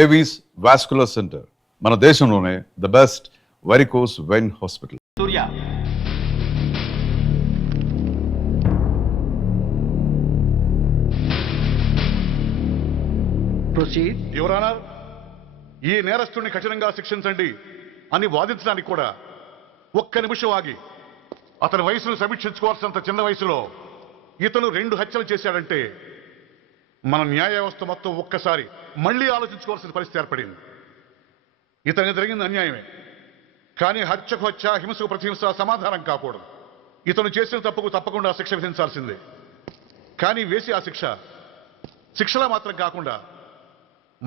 Avis vascular centre మన దేశంలోనే the best varicose vein hospital ఈ నేరస్తుడిని కఠినంగా శిక్షించండి అని వాదించడానికి కూడా ఒక్క నిమిషం ఆగి అతని వయసును సమీక్షించుకోవాల్సినంత చిన్న వయసులో ఇతను రెండు హత్యలు చేశాడంటే మన న్యాయ వ్యవస్థ మొత్తం ఒక్కసారి మళ్ళీ ఆలోచించుకోవాల్సిన పరిస్థితి ఏర్పడింది ఇతని జరిగింది అన్యాయమే కానీ హత్యకు హత్య హింసకు ప్రతిహింస సమాధానం కాకూడదు ఇతను చేసిన తప్పుకు తప్పకుండా శిక్ష విధించాల్సిందే కానీ వేసి ఆ శిక్ష శిక్షలా మాత్రం కాకుండా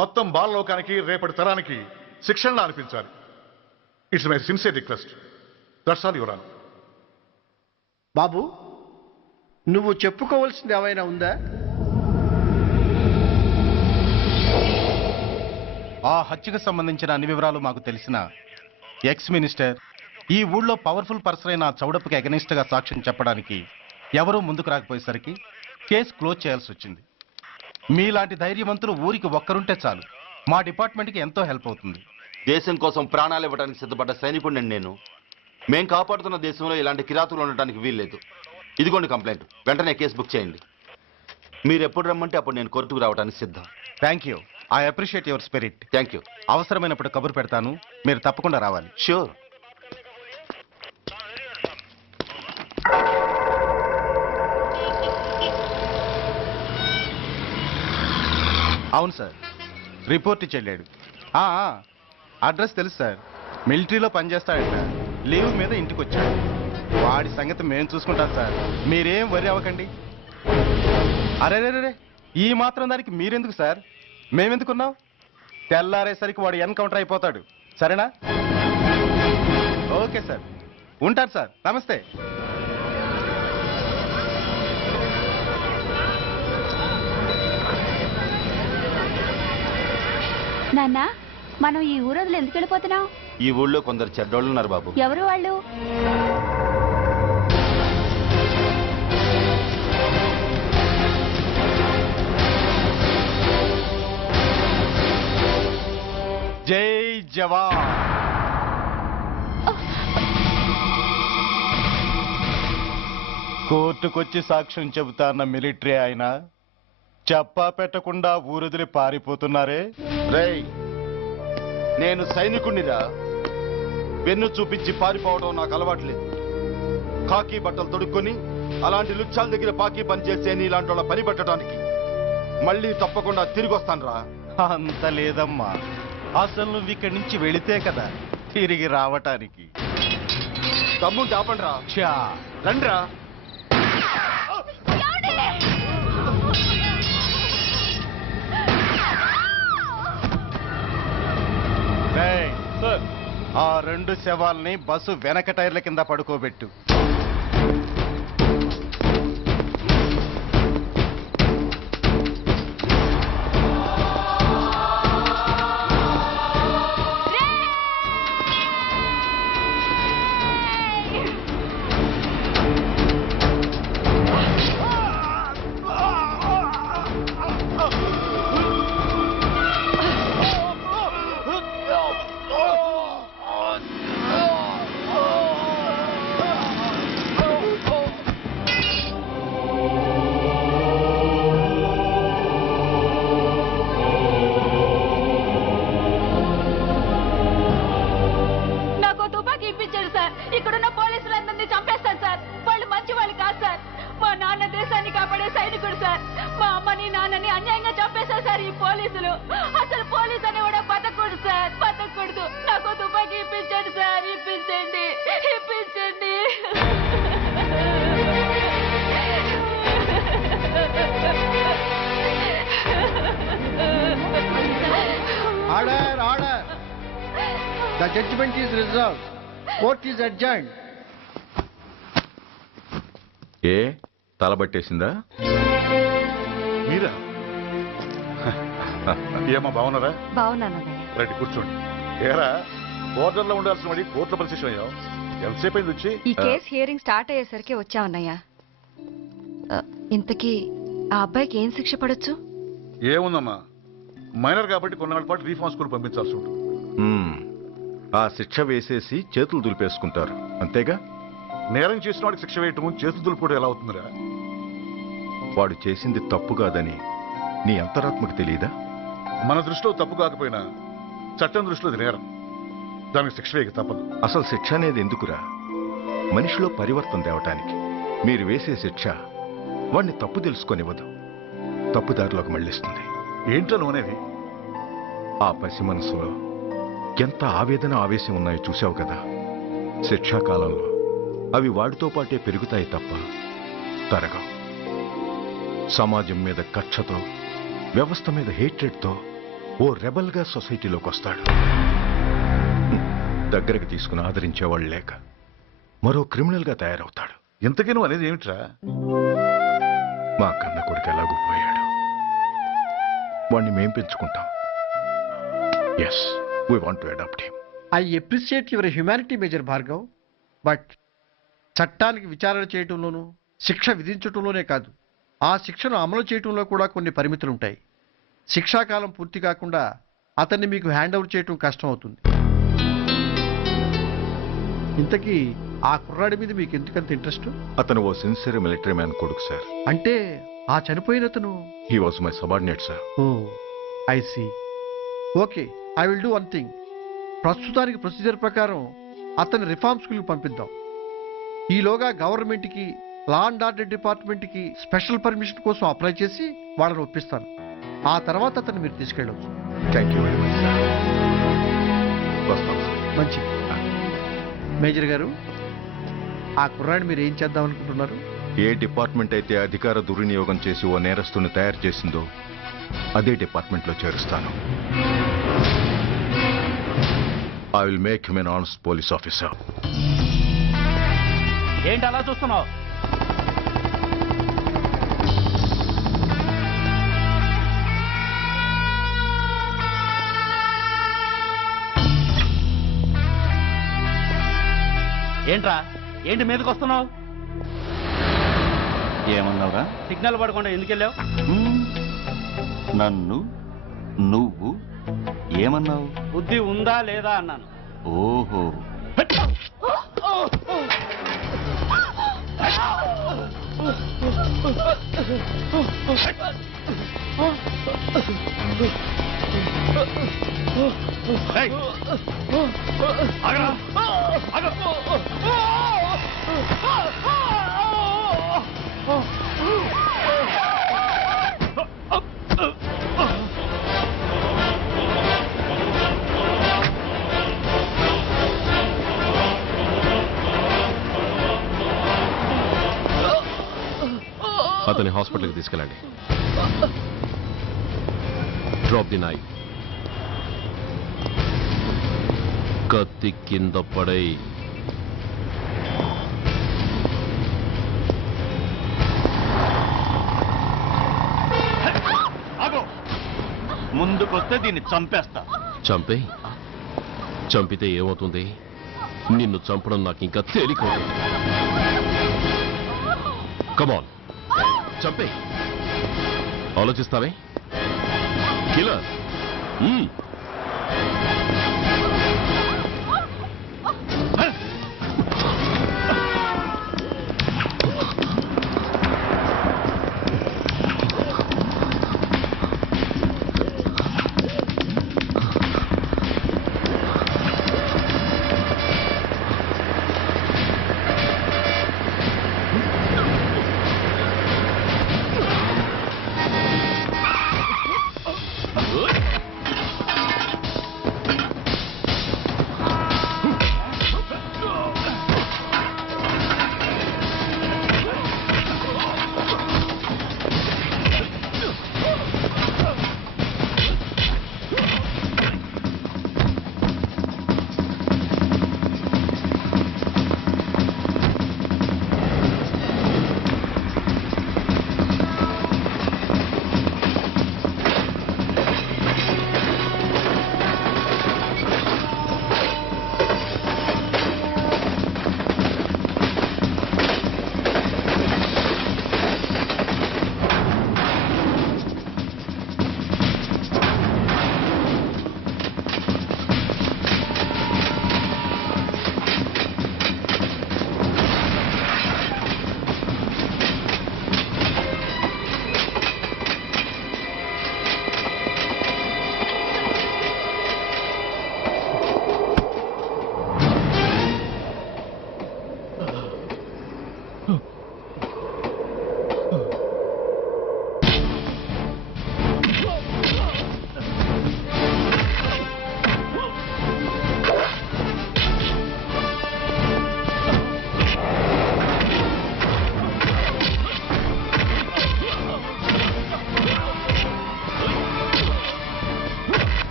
మొత్తం బాలలోకానికి రేపటి తరానికి శిక్షణలా అనిపించాలి ఇట్స్ మై సిన్సియర్ రిక్వెస్ట్ దర్శాలు ఆల్ యువరాన్ బాబు నువ్వు చెప్పుకోవాల్సింది ఏమైనా ఉందా ఆ హత్యకు సంబంధించిన అన్ని వివరాలు మాకు తెలిసిన ఎక్స్ మినిస్టర్ ఈ ఊళ్ళో పవర్ఫుల్ పర్సన్ అయిన చౌడప్పకి అగనిస్ట్గా సాక్ష్యం చెప్పడానికి ఎవరూ ముందుకు రాకపోయేసరికి కేసు క్లోజ్ చేయాల్సి వచ్చింది మీలాంటి ధైర్యవంతులు ఊరికి ఒక్కరుంటే చాలు మా డిపార్ట్మెంట్కి ఎంతో హెల్ప్ అవుతుంది దేశం కోసం ప్రాణాలు ఇవ్వడానికి సిద్ధపడ్డ సైనికుడిని నేను మేం కాపాడుతున్న దేశంలో ఇలాంటి కిరాతులు ఉండటానికి వీల్లేదు ఇదిగోండి కంప్లైంట్ వెంటనే కేసు బుక్ చేయండి మీరు ఎప్పుడు రమ్మంటే అప్పుడు నేను కోర్టుకు రావడానికి సిద్ధం thank you I appreciate your spirit thank you అవసరమైనప్పుడు కబురు పెడతాను మీరు తప్పకుండా రావాలి షూర్ అవును సార్ రిపోర్ట్ చెల్లాడు అడ్రస్ తెలుసు సార్ మిలిటరీలో పనిచేస్తాడట లీవ్ మీద ఇంటికి వచ్చాడు వాడి సంగతి మేము చూసుకుంటాం సార్ మీరేం వరి అవ్వకండి అరే రే ఈ మాత్రం దానికి మీరెందుకు సార్ మేమెందుకున్నాం తెల్లారేసరికి వాడు ఎన్కౌంటర్ అయిపోతాడు సరేనా ఓకే సార్ ఉంటారు సార్ నమస్తే నాన్న మనం ఈ ఊరోజులు ఎందుకు వెళ్ళిపోతున్నాం ఈ ఊళ్ళో కొందరు చెడ్డోళ్ళు ఉన్నారు బాబు ఎవరు వాళ్ళు జవాన్ కోర్టుకొచ్చి సాక్ష్యం చెబుతాన్న మిలిటరీ ఆయన చెప్పా పెట్టకుండా ఊరొదిలి పారిపోతున్నారే రేయ్ నేను సైనికుణ్ణిరా వెన్ను చూపించి పారిపోవడం నాకు అలవాట్లేదు కాకీ బట్టలు తొడుక్కొని అలాంటి లుచ్చాల దగ్గర పాకి పనిచేసే ఇలాంటి వాళ్ళ పని పెట్టడానికి మళ్ళీ తప్పకుండా తిరిగి వస్తాను రా అంత లేదమ్మా అసలు నువ్వు ఇక్కడి నుంచి వెళితే కదా తిరిగి రావటానికి తమ్ము టాపండి రా చా రండిరా ఆ రెండు శవాల్ని బస్సు వెనక టైర్ల కింద పడుకోబెట్టు The judgment is reserved. Court is adjourned. ఏ తలబట్టేసిందా మీరా ఏమా బాగున్నారా బాగున్నాను రండి కూర్చోండి ఏరా బోర్డర్ లో ఉండాల్సిన వాడి కోర్టులో పరిశీలన అయ్యావు ఎంతసేపు అయింది వచ్చి ఈ కేసు హియరింగ్ స్టార్ట్ అయ్యేసరికి వచ్చామన్నయ్యా ఇంతకీ ఆ అబ్బాయికి ఏం శిక్ష పడొచ్చు ఏముందమ్మా మైనర్ కాబట్టి కొన్నాళ్ళ పాటు రీఫార్మ్ స్కూల్ పంపించాల్సి ఉంటుంది ఆ శిక్ష వేసేసి చేతులు దులిపేసుకుంటారు అంతేగా నేరం చేసిన వాడికి శిక్ష వేయటం చేతులు దులుపుడు ఎలా అవుతుందిరా వాడు చేసింది తప్పు కాదని నీ అంతరాత్మకు తెలియదా మన దృష్టిలో తప్పు కాకపోయినా చట్టం దృష్టిలో నేరం దానికి శిక్ష వేయక తప్పదు అసలు శిక్ష అనేది ఎందుకురా మనిషిలో పరివర్తన తేవటానికి మీరు వేసే శిక్ష వాడిని తప్పు తెలుసుకొనివ్వదు తప్పుదారిలోకి మళ్ళిస్తుంది ఏంటో అనేది ఆ పసి మనసులో ఎంత ఆవేదన ఆవేశం ఉన్నాయో చూశావు కదా శిక్షాకాలంలో అవి వాడితో పాటే పెరుగుతాయి తప్ప తరగవు సమాజం మీద కక్షతో వ్యవస్థ మీద హేట్రెడ్తో ఓ రెబల్గా సొసైటీలోకి వస్తాడు దగ్గరికి తీసుకుని ఆదరించేవాళ్ళు లేక మరో క్రిమినల్గా తయారవుతాడు ఎంతకైనా నువ్వు అనేది ఏమిట్రా మా కన్న కొడుకు ఎలాగూ పోయాడు వాణ్ణి మేం పెంచుకుంటాం yes we want to adopt him I appreciate your humanity major Bhargav but చట్టానికి విచారణ చేయటంలోనూ శిక్ష విధించటంలోనే కాదు ఆ శిక్షను అమలు చేయటంలో కూడా కొన్ని పరిమితులు ఉంటాయి శిక్షాకాలం పూర్తి కాకుండా అతన్ని మీకు హ్యాండ్ ఓవర్ చేయటం కష్టం అవుతుంది ఇంతకీ ఆ కుర్రాడి మీద మీకు ఎందుకంత ఇంట్రెస్ట్ అతను ఓ సిన్సియర్ మిలిటరీ మ్యాన్ కొడుకు సార్ అంటే ఆ చనిపోయిన అతను he was my subordinate sir oh I see okay I will do one thing ప్రస్తుతానికి ప్రొసీజర్ ప్రకారం అతని రిఫార్మ్ స్కూల్కి పంపిద్దాం ఈలోగా గవర్నమెంట్కి లా అండ్ ఆర్డర్ డిపార్ట్మెంట్కి స్పెషల్ పర్మిషన్ కోసం అప్లై చేసి వాళ్ళని ఒప్పిస్తాను ఆ తర్వాత అతను మీరు తీసుకెళ్ళవచ్చు థ్యాంక్ యూ వెరీ మచ్ మంచి మేజర్ గారు ఆ కుర్రాడు మీరు ఏం చేద్దాం అనుకుంటున్నారు ఏ డిపార్ట్మెంట్ అయితే అధికార దుర్వినియోగం చేసి ఓ నేరస్తుని తయారు చేసిందో అదే డిపార్ట్మెంట్లో చేరుస్తాను I will make him an honest police officer ఏంటి అలా చూస్తున్నావు ఏంట్రా ఏంటి మీదకి వస్తున్నావు ఏమన్నావురా సిగ్నల్ పడకుండా ఎందుకెళ్ళావు నన్ను నువ్వు ఏమన్నావు బుద్ధి ఉందా లేదా అన్నాను ఓహో Oh! అతని హాస్పిటల్కి తీసుకెళ్ళండి డ్రాప్ ది నైఫ్ కత్తి కింద పడై ముందుకొస్తే దీన్ని చంపేస్తా చంపే చంపితే ఏమవుతుంది నిన్ను చంపడం నాకు ఇంకా తేలిక కమాన్ చంపే ఆలోచిస్తావే కిలర్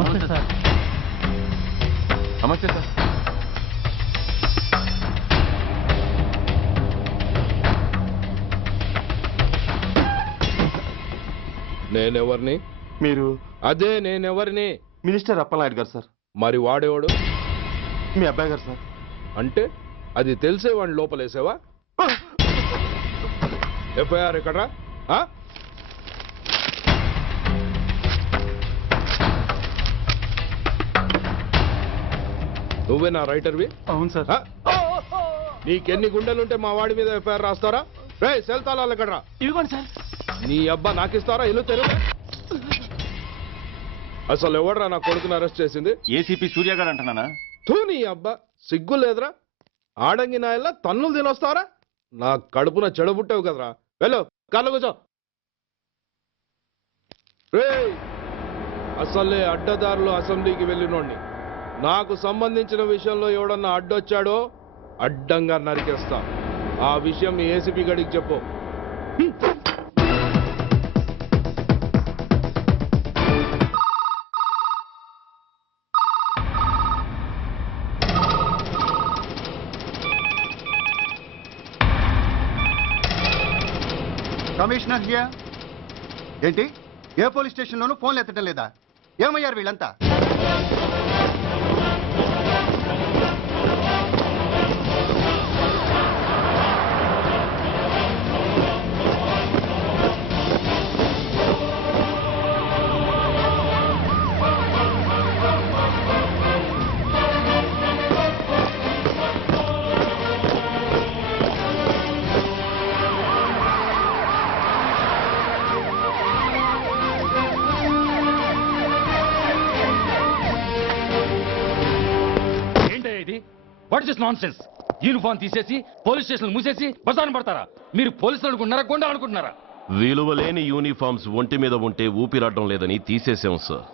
నమస్తే సార్ నమస్తే సార్ నేనెవరిని మీరు అదే నేనెవరిని మినిస్టర్ అప్పలనాయుడు గారు సార్ మరి వాడేవాడు మీ అబ్బాయి గారు సార్ అంటే అది తెలిసేవాడిని లోపలేసావా ఎఫ్ఐఆర్ ఎక్కడ్రా నువ్వే నా రైటర్వి అవును సార్ నీకెన్ని గుండెలుంటే మా వాడి మీద ఎఫ్ఐఆర్ రాస్తారా రే సెల్ తాళాలు ఎక్కడ ఇవ్వండి సార్ నీ అబ్బా నాకిస్తారా ఇల్లు తెరువు అసలు ఎవడరా నా కొడుకుని అరెస్ట్ చేసింది ఏసీపీ సూర్య గారు అంటున్నానా తూ నీ అబ్బా సిగ్గు లేదురా ఆడంగి నాయల్లా తన్నులు తినొస్తారా నా కడుపున చెడబుట్టావు కదరా వెళ్ళు కాళ్ళు కూర్చో రే అసలే అడ్డదారులు అసెంబ్లీకి వెళ్ళినోడిని నాకు సంబంధించిన విషయంలో ఎవడన్నా అడ్డొచ్చాడో అడ్డంగా నరికేస్తా ఆ విషయం ఏసీపీ గడికి చెప్పు కమిషనర్ హియా ఏంటి ఏ పోలీస్ స్టేషన్లోనూ ఫోన్లు ఎత్తడం లేదా ఏమయ్యారు వీళ్ళంతా నాన్సెన్స్ యూనిఫామ్ తీసేసి పోలీస్ స్టేషన్ మూసేసి బజాను పడతారా మీరు పోలీసులు అనుకుంటున్నారా గుండా అనుకుంటున్నారా విలువలేని యూనిఫామ్స్ ఒంటి మీద ఉంటే ఊపిరాడడం లేదని తీసేసాం సార్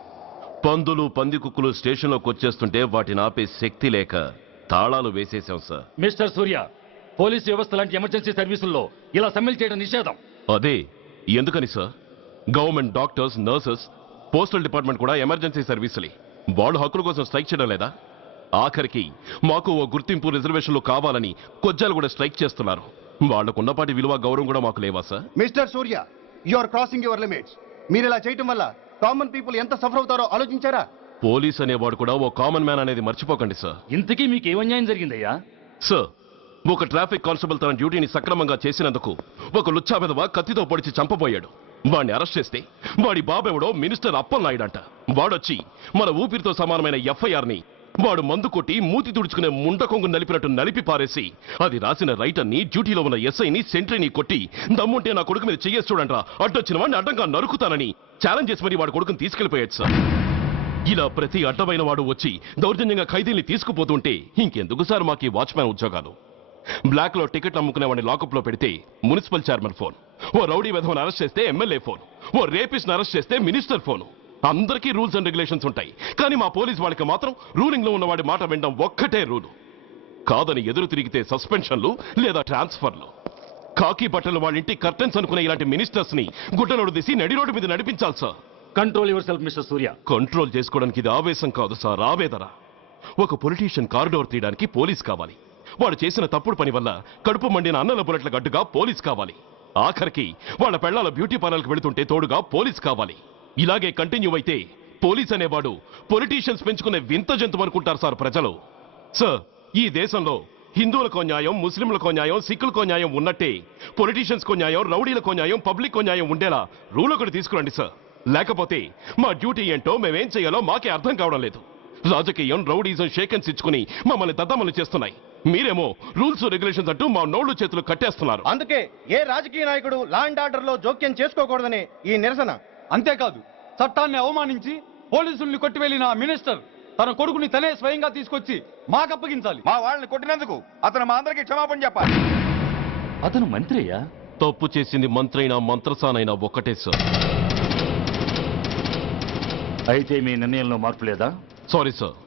పందులు పంది స్టేషన్ స్టేషన్లోకి వచ్చేస్తుంటే వాటిని ఆపే శక్తి లేక తాళాలు వేసేసాం సార్ మిస్టర్ సూర్య పోలీస్ వ్యవస్థ లాంటి ఎమర్జెన్సీ సర్వీసుల్లో ఇలా సమ్మెలు చేయడం నిషేధం అదే ఎందుకని sir government doctors nurses postal department కూడా ఎమర్జెన్సీ సర్వీసులే వాళ్ళు హక్కుల కోసం స్ట్రైక్ చేయడం లేదా ఆఖరికి మాకు ఓ గుర్తింపు రిజర్వేషన్లు కావాలని కొజ్జాలు కూడా స్ట్రైక్ చేస్తున్నారు వాళ్ళకున్నపాటి విలువ గౌరవం కూడా మాకు లేవా sir mister Surya you are crossing your limits మీరు ఇలా చేయటం వల్ల కామన్ పీపుల్ ఎంత సఫర్ అవుతారో ఆలోచించారా పోలీస్ అనేవాడు కూడా ఓ కామన్ మ్యాన్ అనేది మర్చిపోకండి సార్ ఇంతకీ మీకు ఏమన్యాయం జరిగిందయ్యా సార్ ఒక ట్రాఫిక్ కానిస్టేబుల్ తన డ్యూటీని సక్రమంగా చేసినందుకు ఒక లుచ్చా విధవ కత్తితో పొడిచి చంపబోయాడు వాడిని అరెస్ట్ చేస్తే వాడి బాబెవడో మినిస్టర్ నాయుడు అంట వాడొచ్చి మన ఊపిరితో సమానమైన ఎఫ్ఐఆర్ని వాడు మందు కొట్టి మూతి తుడుచుకునే ముండకొంగు నలిపినట్టు నలిపి పారేసి అది రాసిన రైటర్ని డ్యూటీలో ఉన్న ఎస్ఐని సెంట్రీని కొట్టి దమ్ముంటే నా కొడుకు మీద చెయ్యేసి చూడంట్రా అడ్డొచ్చిన వాడిని అడ్డంగా నరుకుతానని ఛాలెంజ్ చేసి మరి వాడు కొడుకుని తీసుకెళ్లిపోయాడు సార్ ఇలా ప్రతి అడ్డమైన వాడు వచ్చి దౌర్జన్యంగా ఖైదీల్ని తీసుకుపోతుంటే ఇంకెందుకు సార్ మాకి వాచ్మ్యాన్ ఉద్యోగాలు బ్లాక్లో టికెట్ అమ్ముకునే వాడిని లాకప్లో పెడితే మున్సిపల్ చైర్మన్ ఫోన్ ఓ రౌడీ విధవను అరెస్ట్ చేస్తే ఎమ్మెల్యే ఫోన్ ఓ రేపిస్ట్ని అరెస్ట్ చేస్తే మినిస్టర్ ఫోను అందరికీ రూల్స్ అండ్ రెగ్యులేషన్స్ ఉంటాయి కానీ మా పోలీస్ వాళ్ళకి మాత్రం రూలింగ్లో ఉన్నవాడి మాట వినడం ఒక్కటే రూలు కాదని ఎదురు తిరిగితే సస్పెన్షన్లు లేదా ట్రాన్స్ఫర్లు కాకి బట్టలు వాళ్ళ ఇంటి కర్టెన్స్ అనుకునే ఇలాంటి మినిస్టర్స్ ని గుడ్డలోడు తీసి నడి రోడ్డు మీద నడిపించాలి sir control yourself mister Surya control చేసుకోవడానికి ఇది ఆవేశం కాదు సార్ ఆవేదరా ఒక పొలిటీషియన్ కారిడోర్ తీయడానికి పోలీస్ కావాలి వాడు చేసిన తప్పుడు పని వల్ల కడుపు మండిన అన్నల బుల్లెట్ల గడ్డుగా పోలీస్ కావాలి ఆఖరికి వాళ్ళ పెళ్లాల బ్యూటీ పార్లర్కి వెళుతుంటే తోడుగా పోలీస్ కావాలి ఇలాగే కంటిన్యూ అయితే పోలీస్ అనేవాడు పొలిటీషియన్స్ పెంచుకునే వింత జంతువు అనుకుంటారు సార్ ప్రజలు సార్ ఈ దేశంలో హిందువులకు న్యాయం ముస్లింలకు న్యాయం సిక్కులకు న్యాయం ఉన్నట్టే పొలిటీషియన్స్కో న్యాయం రౌడీలకు న్యాయం పబ్లిక్ న్యాయం ఉండేలా రూల్ ఒకటి తీసుకురండి సార్ లేకపోతే మా డ్యూటీ ఏంటో మేమేం చేయాలో మాకే అర్థం కావడం లేదు రాజకీయం రౌడీజం షేకెన్స్ ఇచ్చుకుని మమ్మల్ని దద్దమలు చేస్తున్నాయి మీరేమో రూల్స్ రెగ్యులేషన్స్ అంటూ మా నోళ్లు చేతులు కట్టేస్తున్నారు అందుకే ఏ రాజకీయ నాయకుడు లా అండ్ ఆర్డర్ లో జోక్యం చేసుకోకూడదని ఈ నిరసన అంతేకాదు చట్టాన్ని అవమానించి పోలీసుల్ని కొట్టివెళ్లిన మినిస్టర్ తన కొడుకుని తనే స్వయంగా తీసుకొచ్చి మాకు అప్పగించాలి మా వాళ్ళని కొట్టినందుకు అతను మా అందరికీ క్షమాపణ చెప్పాలి అతను మంత్రి తప్పు చేసింది మంత్రైనా మంత్రసానైనా ఒక్కటే సార్ అయితే మీ నిర్ణయంలో మార్పు లేదా సారీ సార్